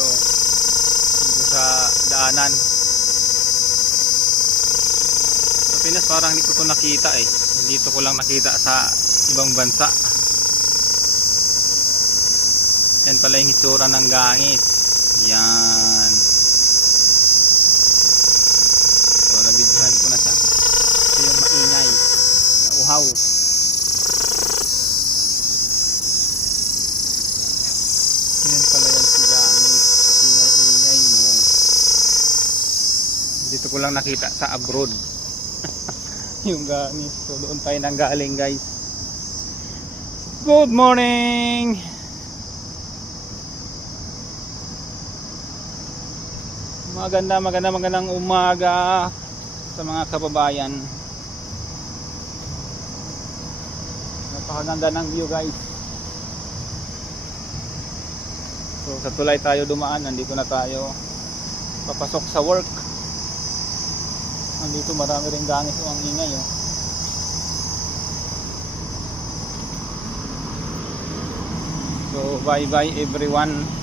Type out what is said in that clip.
dito sa daanan. Sa Pinas parang hindi ko ito nakita eh. Dito ko lang nakita sa ibang bansa. Yan pala yung itsura ng gangis. Yan. So nabidyohan ko na siya. Ito yung maingay na uhaw. Yan pala yan si gangis. Ingay-ingay mo. Dito ko lang nakita sa abroad. Yung gangis. So doon tayo nanggaling guys. Good morning. Magandang umaga sa mga kababayan. Napakaganda ng view guys. So sa tulay tayo dumaan. Nandito na tayo papasok sa work. Nandito marami ring gangis o ang ingay oh. So bye bye everyone.